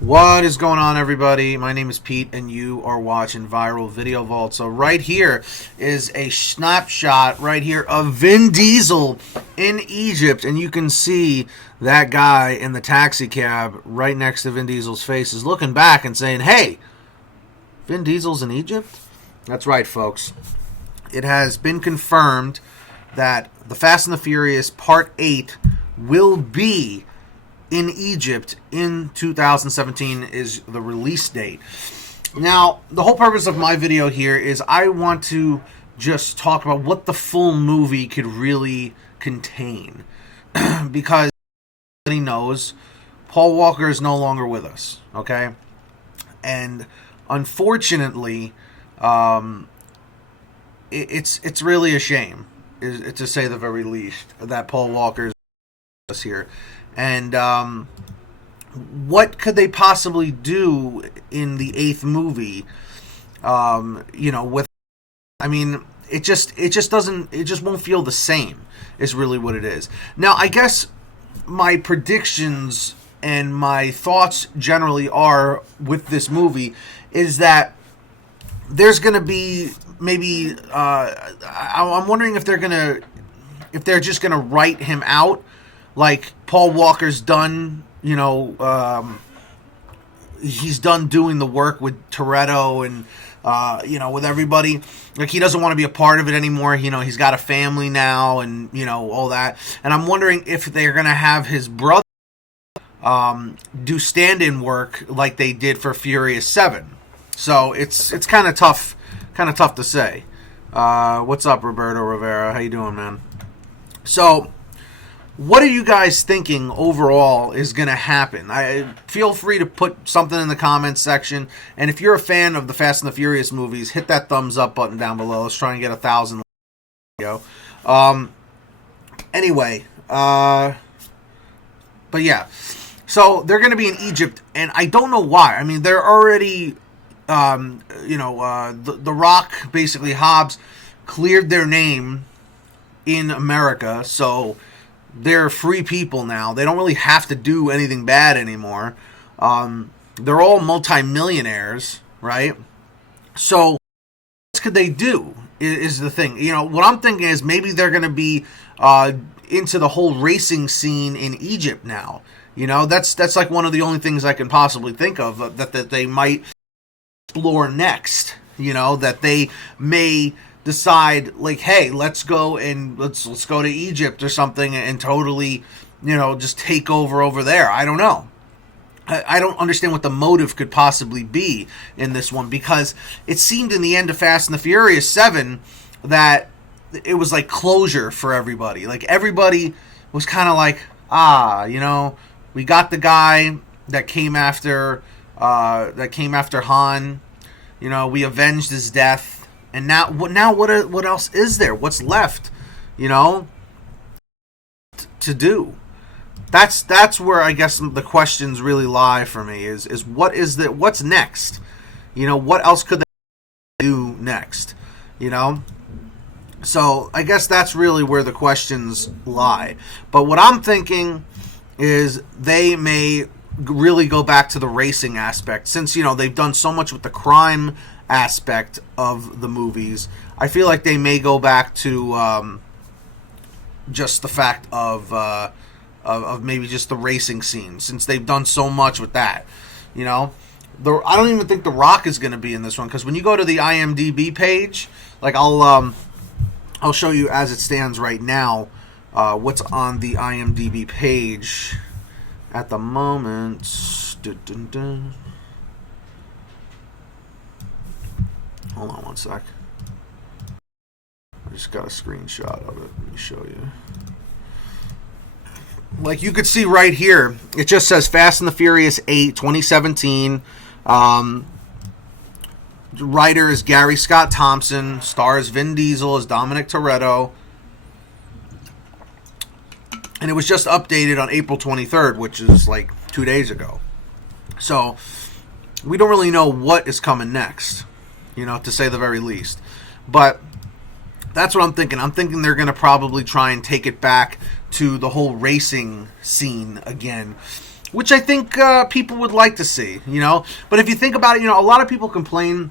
What is going on, everybody? My name is Pete, and you are watching Viral Video Vault. So right here is a snapshot right here of Vin Diesel in Egypt, and you can see that guy in the taxi cab right next to Vin Diesel's face is looking back and saying, "Hey, Vin Diesel's in Egypt?" That's right, folks. It has been confirmed that The Fast and the Furious Part 8 will be in Egypt in 2017 is the release date. Now, the whole purpose of my video here is I want to just talk about what the full movie could really contain. Because everybody knows Paul Walker is no longer with us, okay? And unfortunately, it's really a shame, to say the very least, that Paul Walker is with us here. And what could they possibly do in the 8th movie? With, I mean, it just won't feel the same, is really what it is. Now, I guess my predictions and my thoughts generally are with this movie is that there's going to be maybe I'm wondering if they're just going to write him out. Like, Paul Walker's done, he's done doing the work with Toretto and, with everybody. Like, he doesn't want to be a part of it anymore. He's got a family now and, all that. And I'm wondering if they're going to have his brother do stand-in work like they did for Furious 7. So it's kind of tough to say. What's up, Roberto Rivera? How you doing, man? So, what are you guys thinking overall is going to happen? Feel free to put something in the comments section. And if you're a fan of the Fast and the Furious movies, hit that thumbs up button down below. Let's try and get 1,000 video. Anyway, but yeah. So they're going to be in Egypt, and I don't know why. I mean, they're already, The Rock, basically Hobbs, cleared their name in America, so they're free people now. They don't really have to do anything bad anymore. They're all multimillionaires, right? So what could they do is the thing. What I'm thinking is maybe they're going to be into the whole racing scene in Egypt now. That's like one of the only things I can possibly think of that they might explore next. That they may decide, like, hey, let's go to Egypt or something and totally, just take over there. I don't know. I don't understand what the motive could possibly be in this one, because it seemed in the end of Fast and the Furious 7 that it was like closure for everybody. Like, everybody was kind of like, we got the guy that came after Han. We avenged his death. And now what else is there? What's left, to do? That's where I guess the questions really lie for me. Is what's next? What else could they do next? So I guess that's really where the questions lie. But what I'm thinking is they may really go back to the racing aspect, since they've done so much with the crime aspect of the movies. I feel like they may go back to just the fact of maybe just the racing scene, since they've done so much with that. I don't even think The Rock is going to be in this one, because when you go to the IMDb page, like I'll show you as it stands right now what's on the IMDb page at the moment. Hold on one sec. I just got a screenshot of it. Let me show you. Like, you could see right here, it just says Fast and the Furious 8, 2017. Writer is Gary Scott Thompson. Stars Vin Diesel as Dominic Toretto. And it was just updated on April 23rd, which is like 2 days ago. So, we don't really know what is coming next, to say the very least. But that's what I'm thinking. I'm thinking they're going to probably try and take it back to the whole racing scene again. which I think people would like to see, you know. But if you think about it, you know, a lot of people complain,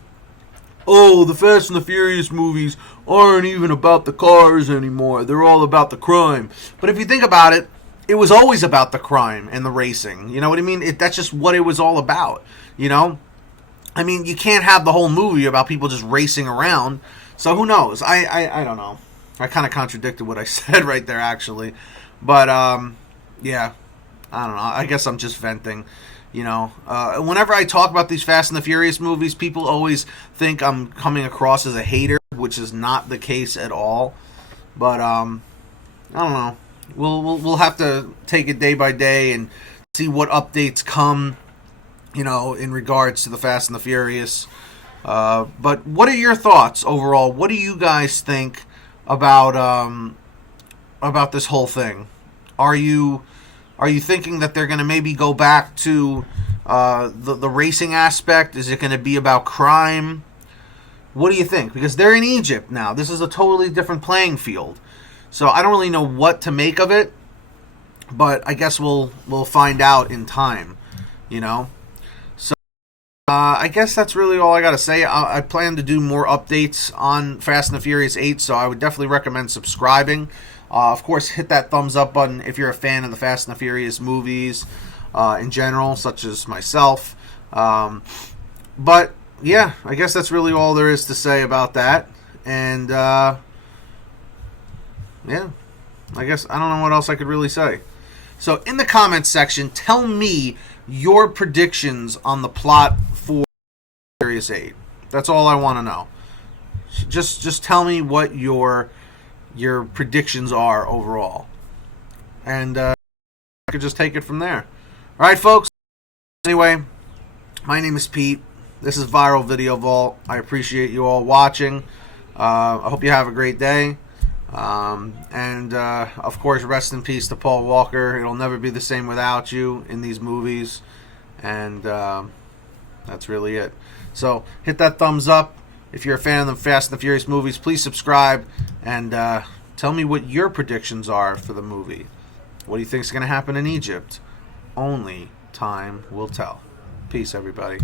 oh, the Fast and the Furious movies aren't even about the cars anymore. They're all about the crime. But if you think about it, it was always about the crime and the racing. You know what I mean? That's just what it was all about, you know? I mean, you can't have the whole movie about people just racing around. So who knows? I don't know. I kind of contradicted what I said right there, actually. But, yeah. I don't know. I guess I'm just venting. You know, whenever I talk about these Fast and the Furious movies, people always think I'm coming across as a hater, which is not the case at all. But I don't know. We'll have to take it day by day and see what updates come, you know, in regards to the Fast and the Furious. But what are your thoughts overall? What do you guys think about this whole thing? Are you thinking that they're going to maybe go back to the racing aspect? Is it going to be about crime? What do you think? Because they're in Egypt now. This is a totally different playing field. So I don't really know what to make of it, but I guess we'll find out in time, you know? So I guess that's really all I got to say. I plan to do more updates on Fast and the Furious 8, so I would definitely recommend subscribing. Of course, hit that thumbs up button if you're a fan of the Fast and the Furious movies in general, such as myself. But, yeah, I guess that's really all there is to say about that. And, yeah, I guess I don't know what else I could really say. So, in the comments section, tell me your predictions on the plot for Furious 8. That's all I want to know. Just tell me what your predictions are overall, and I could just take it from there. All right, folks. Anyway, my name is Pete. This is Viral Video Vault. I appreciate you all watching. I hope you have a great day, and of course, rest in peace to Paul Walker. It'll never be the same without you in these movies, and that's really it. So hit that thumbs up. If you're a fan of the Fast and the Furious movies, please subscribe and tell me what your predictions are for the movie. What do you think is going to happen in Egypt? Only time will tell. Peace, everybody.